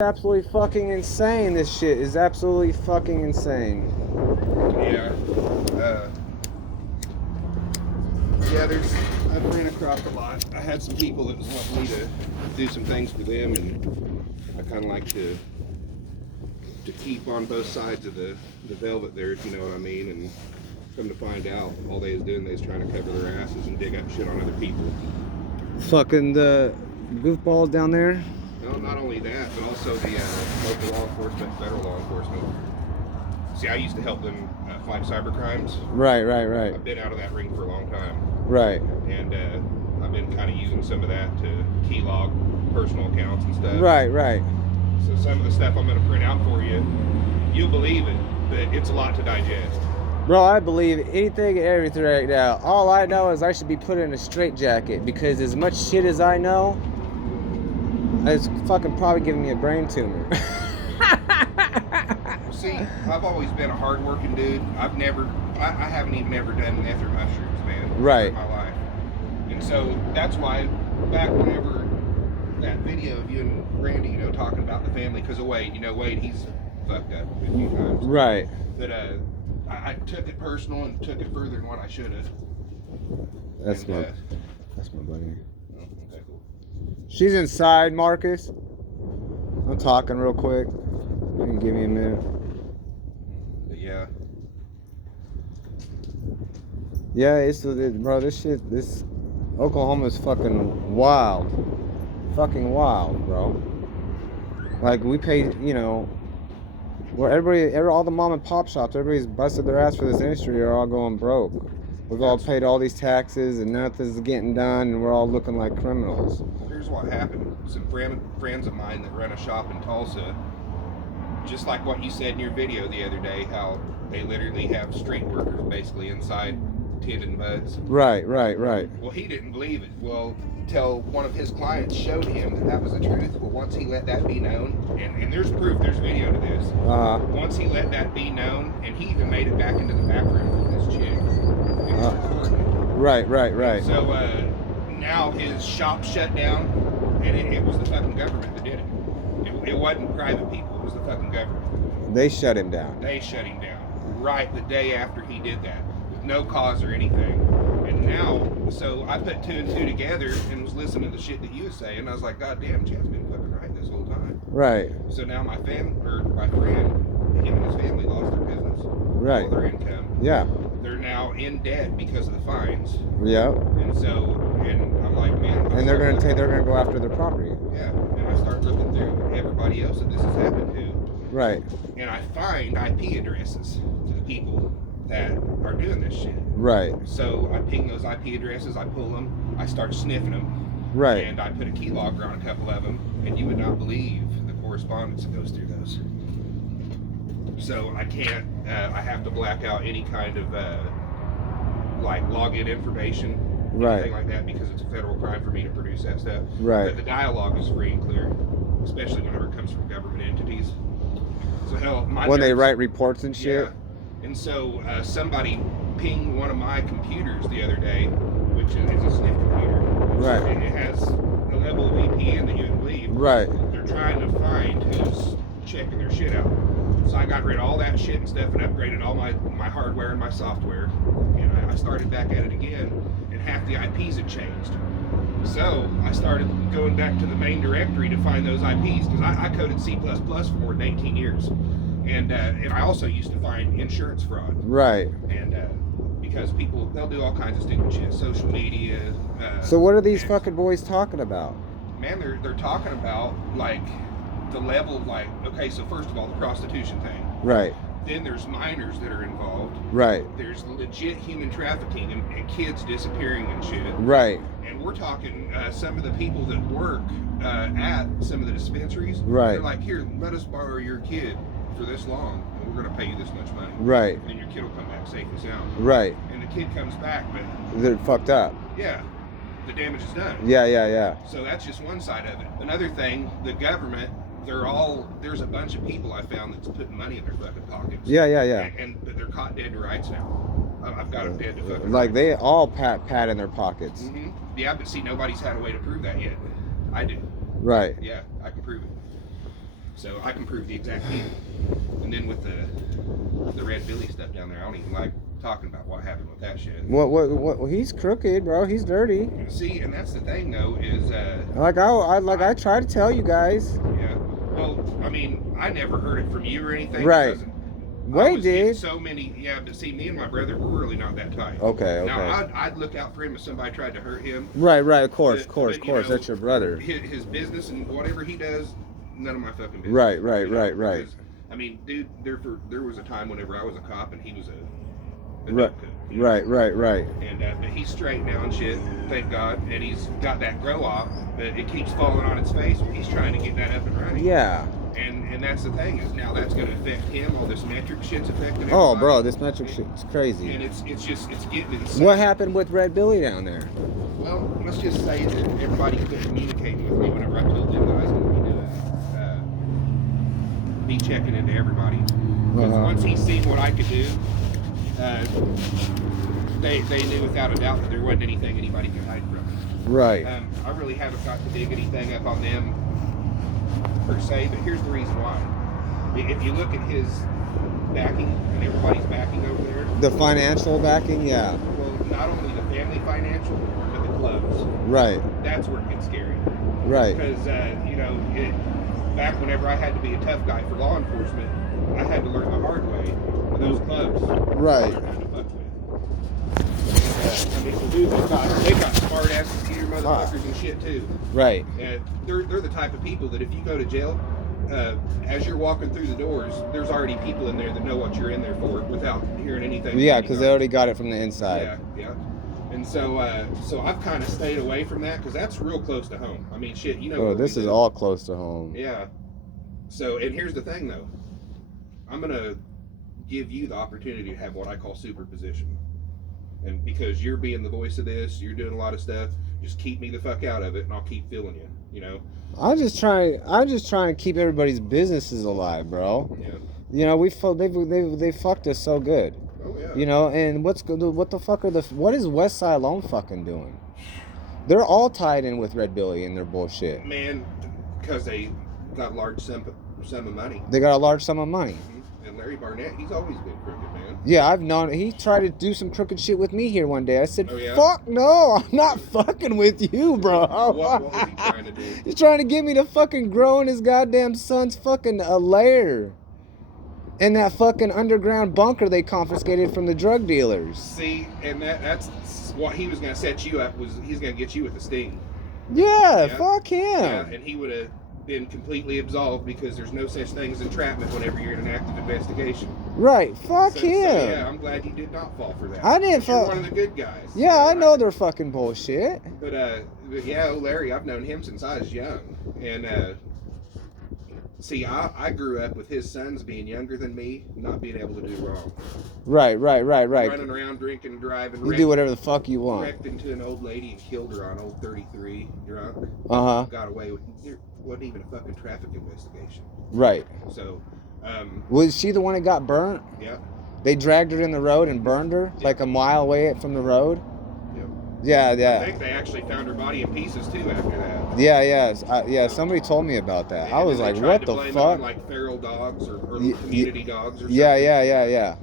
Absolutely fucking insane. This shit is absolutely fucking insane. Yeah. I've ran across a lot. I had some people that was wanting me to do some things for them, and I kind of like to keep on both sides of the velvet there, if you know what I mean. And come to find out, all they was doing, they was trying to cover their asses and dig up shit on other people. Fucking the goofballs down there. No, not only that, but also the local law enforcement, federal law enforcement. See, I used to help them fight cyber crimes. Right. I've been out of that ring for a long time. Right. And I've been kind of using some of that to key log personal accounts and stuff. Right. So some of the stuff I'm going to print out for you, you'll believe it, but it's a lot to digest. Bro, I believe anything and everything right now. All I know is I should be put in a straitjacket because as much shit as I know, it's fucking probably giving me a brain tumor. See, I've always been a hard-working dude. I haven't even ever done meth or mushrooms, man. Right. In my life. And so that's why back whenever that video of you and Randy, talking about the family, because of Wade, Wade, he's fucked up a few times. Right. But I took it personal and took it further than what I should have. That's my buddy. Oh, okay, cool. She's inside, Marcus. I'm talking real quick. You can give me a minute. But yeah. Yeah, bro, this Oklahoma's fucking wild. Fucking wild, bro. Like, we pay, where all the mom and pop shops, everybody's busted their ass for this industry, are all going broke. We've all paid all these taxes and nothing's getting done, and we're all looking like criminals. Here's what happened. Some friends of mine that run a shop in Tulsa, just like what you said in your video the other day, how they literally have street workers basically inside tending buds. Right. Well, he didn't believe it. Well, till one of his clients showed him that was the truth. Well, once he let that be known, and there's proof, there's video to this. Once he let that be known, and he even made it back into the back room with this chick. Right. So now his shop shut down, and it was the fucking government that did it. It wasn't private people, it was the fucking government. They shut him down. They shut him down right the day after he did that, with no cause or anything. And now, so I put two and two together and was listening to the shit that you was saying. I was like, God damn, Chad's been fucking right this whole time. Right. So now my friend, him and his family lost their business. Right. All their income. Yeah. They're now in debt because of the fines. Yeah. And I'm like, man. And they're gonna go after their property. Yeah. And I start looking through everybody else that this has happened to. Right. And I find IP addresses to the people that are doing this shit. Right. So I ping those IP addresses, I pull them, I start sniffing them. Right. And I put a key logger on a couple of them, and you would not believe the correspondence that goes through those. So I can't, I have to black out any kind of like login information, anything like that, because it's a federal crime for me to produce that stuff. Right. But the dialogue is free and clear, especially whenever it comes from government entities. So hell, when they write reports and shit. Yeah. And so somebody pinged one of my computers the other day, which is a sniff computer. Right. And it has the level of VPN that you would believe. Right. They're trying to find who's checking their shit out. So I got rid of all that shit and stuff and upgraded all my hardware and my software. And I started back at it again, and half the IPs had changed. So I started going back to the main directory to find those IPs, because I coded C++ for more than 18 years. And I also used to find insurance fraud. Right. And because people, they'll do all kinds of stupid shit, social media. So what are these fucking boys talking about? Man, they're talking about like the level of like, okay, so first of all, the prostitution thing. Right. Then there's minors that are involved. Right. There's legit human trafficking and kids disappearing and shit. Right. And we're talking some of the people that work at some of the dispensaries. Right. They're like, here, let us borrow your kid for this long, and we're going to pay you this much money. Right. And then your kid will come back safe and sound. Right. And the kid comes back, but they're fucked up. Yeah, the damage is done. Yeah. So that's just one side of it. Another thing, the government, there's a bunch of people I found that's putting money in their fucking pockets. Yeah. But they're caught dead to rights now. I've got them dead to fucking like rights. They all pat in their pockets. Mm-hmm. Yeah, but see, nobody's had a way to prove that yet. I do. Right. Yeah, I can prove it. So I can prove the exact deal. And then with the Red Billy stuff down there, I don't even like talking about what happened with that shit. What? He's crooked, bro. He's dirty. See, and that's the thing though is I try to tell you guys. yeah. Well, I mean, I never heard it from you or anything. Right. Wade did. So many, yeah, but see, me and my brother were really not that tight. Okay. Now, I'd look out for him if somebody tried to hurt him. Right. Of course. But, you know, That's your brother. His business and whatever he does, none of my fucking business. Right. Because, I mean, dude, there was a time whenever I was a cop and he was a Right. cook, you know? Right. And but he's straight now and shit, thank God, and he's got that grow off, but it keeps falling on its face when he's trying to get that up and running. Yeah. And that's the thing is now that's going to affect him. All this metric shit's affecting everybody. Oh, bro, this metric shit's crazy. And it's getting insane. What happened with Red Billy down there? Well, let's just say that everybody quit communicating with me whenever I told them that I was going to be checking into everybody. Because once he seen what I could do, they knew without a doubt that there wasn't anything anybody could hide from me. Right. I really haven't got to dig anything up on them per se, but here's the reason why. If you look at his backing and everybody's backing over there, The financial backing, yeah. well, not only the family financial, but the clubs. Right. That's where it gets scary. Right. Because you know, back whenever I had to be a tough guy for law enforcement, I had to learn the hard way. And those clubs, Right. are kind to fuck with. I mean, the dudes they've got smart ass computer motherfuckers and shit too. Right. And they're the type of people that if you go to jail, as you're walking through the doors, there's already people in there that know what you're in there for without hearing anything. Yeah, because they already got it from the inside. Yeah. And so I've kind of stayed away from that because that's real close to home. I mean, shit, you know. Oh, this is all close to home. Yeah. So, and here's the thing though, I'm gonna give you the opportunity to have what I call superposition. And because you're being the voice of this, you're doing a lot of stuff, just keep me the fuck out of it and I'll keep feeling you, you know? I'm just trying to keep everybody's businesses alive, bro. Yeah. You know, they fucked us so good. Oh yeah. You know, and what the fuck what is westsailom fucking doing? They're all tied in with Red Billy and their bullshit. Man, because they got large sum of money. They got a large sum of money. And Larry Barnett, he's always been crooked, man. Yeah, I've known. He tried to do some crooked shit with me here one day. I said, Oh, yeah? "Fuck no, I'm not fucking with you, bro." What was he trying to do? He's trying to get me to fucking grow in his goddamn son's fucking lair. In that fucking underground bunker they confiscated from the drug dealers. See, and that's what he was going to set you up, was he's going to get you with the sting. Yeah, Yeah. fuck him. Yeah, and he would have been completely absolved because there's no such thing as entrapment whenever you're in an active investigation. Right, fuck So, him. yeah, I'm glad you did not fall for that. I didn't You're fall. one of the good guys. Yeah, I know they're fucking bullshit. But yeah, Larry, I've known him since I was young, and see, I grew up with his sons being younger than me, not being able to do wrong. Right. Running around drinking and driving. You do whatever the fuck you want. Wrecked into an old lady and killed her on old 33, drunk. Uh-huh. Got away with it. Wasn't even a fucking traffic investigation. Right. So, Was she the one that got burnt? yeah. They dragged her in the road and burned her like a mile away from the road? Yep. Yeah. I think they actually found her body in pieces too after that. Yeah, somebody told me about that. I was like, what the blame it fuck? on, like feral dogs or community dogs or something. Yeah.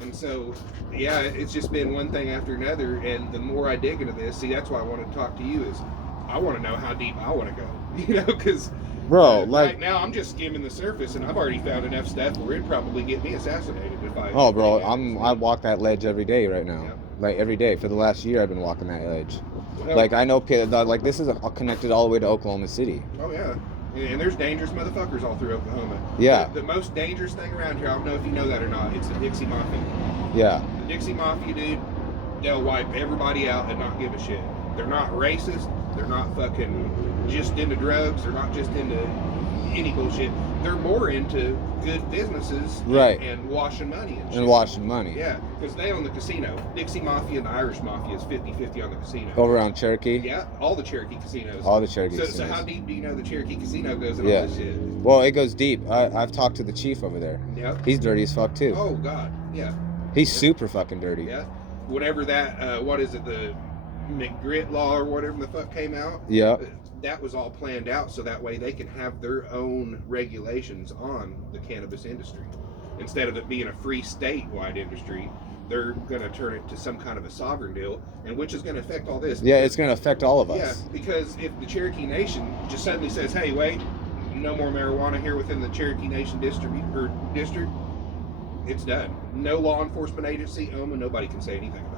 And so, yeah, it's just been one thing after another. And the more I dig into this, see, that's why I wanted to talk to you, is I want to know how deep I want to go. You know, because Bro, like right now I'm just skimming the surface, and I've already found enough stuff where it'd probably get me assassinated if I. oh, bro, I walk that ledge every day right now. Yeah. Like every day for the last year, I've been walking that ledge. Well, Like I know, like this is connected all the way to Oklahoma City. Oh yeah, and there's dangerous motherfuckers all through Oklahoma. Yeah. The most dangerous thing around here, I don't know if you know that or not, it's the Dixie Mafia. Yeah. The Dixie Mafia, dude, they'll wipe everybody out and not give a shit. They're not racist. They're not fucking just into drugs. They're not just into any bullshit. They're more into good businesses, Right. and washing money and shit. And washing money. Yeah, because they own the casino. Dixie Mafia and the Irish Mafia is 50-50 on the casino. Over around Cherokee. Yeah, all the Cherokee casinos. All the Cherokee So casinos. how deep do you know the Cherokee casino goes in Yeah. all this shit? Well, it goes deep. I've talked to the chief over there. Yeah. He's dirty as fuck too. Oh God, yeah. He's super fucking dirty. Yeah. Whatever that, what is it, the McGritt law or whatever the fuck came out? Yeah. that was all planned out so that way they can have their own regulations on the cannabis industry. Instead of it being a free statewide industry, they're going to turn it to some kind of a sovereign deal, and which is going to affect all this. Yeah, it's going to affect all of us. Yeah, because if the Cherokee Nation just suddenly says, "Hey, wait, no more marijuana here within the Cherokee Nation district," it's done. No law enforcement agency, nobody can say anything about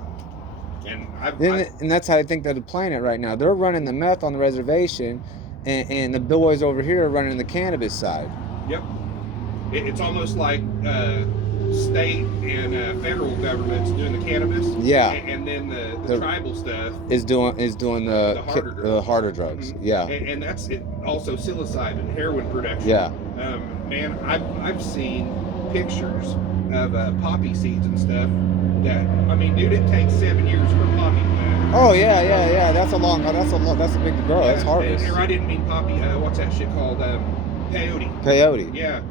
it. And that's how I think they're playing it right now. They're running the meth on the reservation, and the boys over here are running the cannabis side. Yep. It's almost like state and federal governments doing the cannabis. Yeah. And then the tribal stuff is doing the harder drugs. Mm-hmm. Yeah. And that's it. Also psilocybin and heroin production. Yeah. Man, I've seen pictures of poppy seeds and stuff. That, I mean, dude, it takes 7 years for poppy plant. Oh yeah. That's a big grow. That's harvest. I didn't mean poppy. What's that shit called? Peyote. Peyote. Yeah.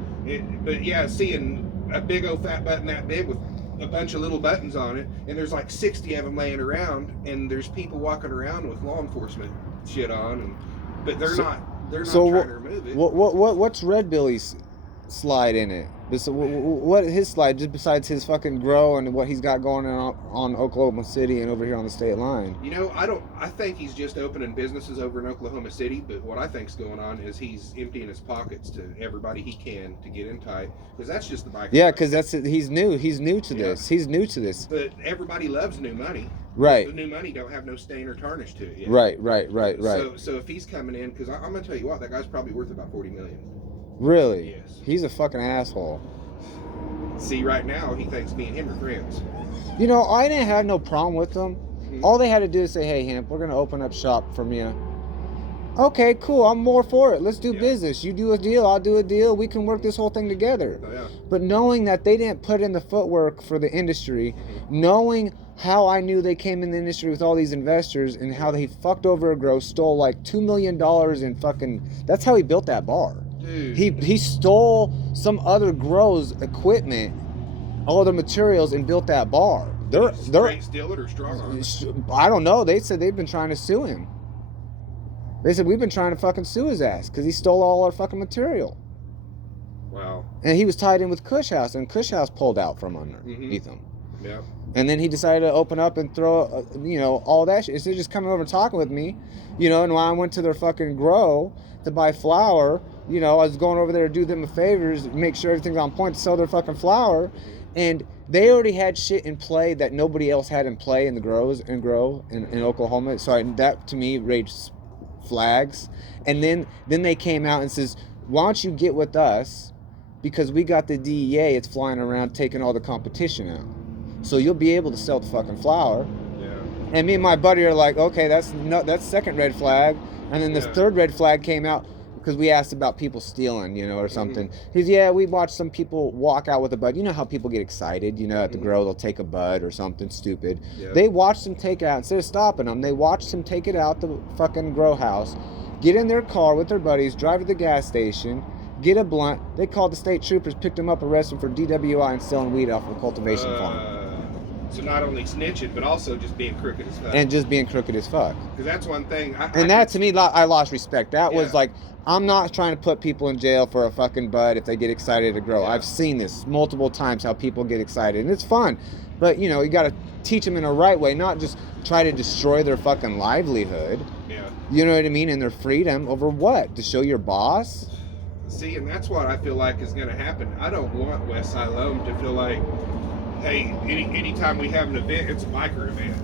But yeah, seeing a big old fat button that big with a bunch of little buttons on it, and there's like 60 of them laying around, and there's people walking around with law enforcement shit on, but they're not trying to remove it. What's Red Billy's slide in it? What his slide, just besides his fucking grow and what he's got going on Oklahoma City and over here on the state line? You know, I think he's just opening businesses over in Oklahoma City, but what I think's going on is he's emptying his pockets to everybody he can to get in tight, because that's just the bike. Yeah, because he's new to this. He's new to this. But everybody loves new money. Right. The new money don't have no stain or tarnish to it yet. Right. So if he's coming in, because I'm gonna tell you what, that guy's probably worth about $40 million. Really? Yes. He's a fucking asshole. See, right now, he thinks me and him are friends. You know, I didn't have no problem with them. Mm-hmm. All they had to do is say, "Hey, Hemp, we're going to open up shop from you." Okay, cool. I'm more for it. Let's do business. You do a deal, I'll do a deal. We can work this whole thing together. Oh, yeah. But knowing that they didn't put in the footwork for the industry, knowing how I knew they came in the industry with all these investors and how they fucked over a grow, stole like $2 million in fucking... That's how he built that bar. Dude. He stole some other grow's equipment, all the materials, and built that bar. They're steal it or strong arm it? I don't know. They said they've been trying to sue him. They said we've been trying to fucking sue his ass because he stole all our fucking material. Wow. And he was tied in with Kush House, and Kush House pulled out from underneath him. Yeah. And then he decided to open up and throw, all that shit. Instead of just coming over and talking with me, and when I went to their fucking grow to buy flour, I was going over there to do them a favors, make sure everything's on point to sell their fucking flour. And they already had shit in play that nobody else had in play in the grow in Oklahoma. So that to me raised flags. And then they came out and says, why don't you get with us? Because we got the DEA, it's flying around taking all the competition out. So you'll be able to sell the fucking flour. Yeah. And me and my buddy are like, okay, that's second red flag. And then this third red flag came out because we asked about people stealing, or something. He's, we watched some people walk out with a bud. You know how people get excited, at the grow, they'll take a bud or something stupid. Yeah. They watched them take it out. Instead of stopping them, they watched them take it out the fucking grow house, get in their car with their buddies, drive to the gas station, get a blunt. They called the state troopers, picked them up, arrested them for DWI and selling weed off of a cultivation farm. So not only snitching, but also just being crooked as fuck. And just being crooked as fuck. Because that's one thing. To me, I lost respect. That was like, I'm not trying to put people in jail for a fucking bud if they get excited to grow. Yeah. I've seen this multiple times, how people get excited. And it's fun. But, you got to teach them in a right way, not just try to destroy their fucking livelihood. Yeah. You know what I mean? And their freedom over what? To show your boss? See, and that's what I feel like is going to happen. I don't want westsailom to feel like, hey, anytime we have an event, it's a biker event.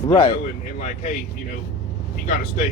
Right. And like, hey, you got to stay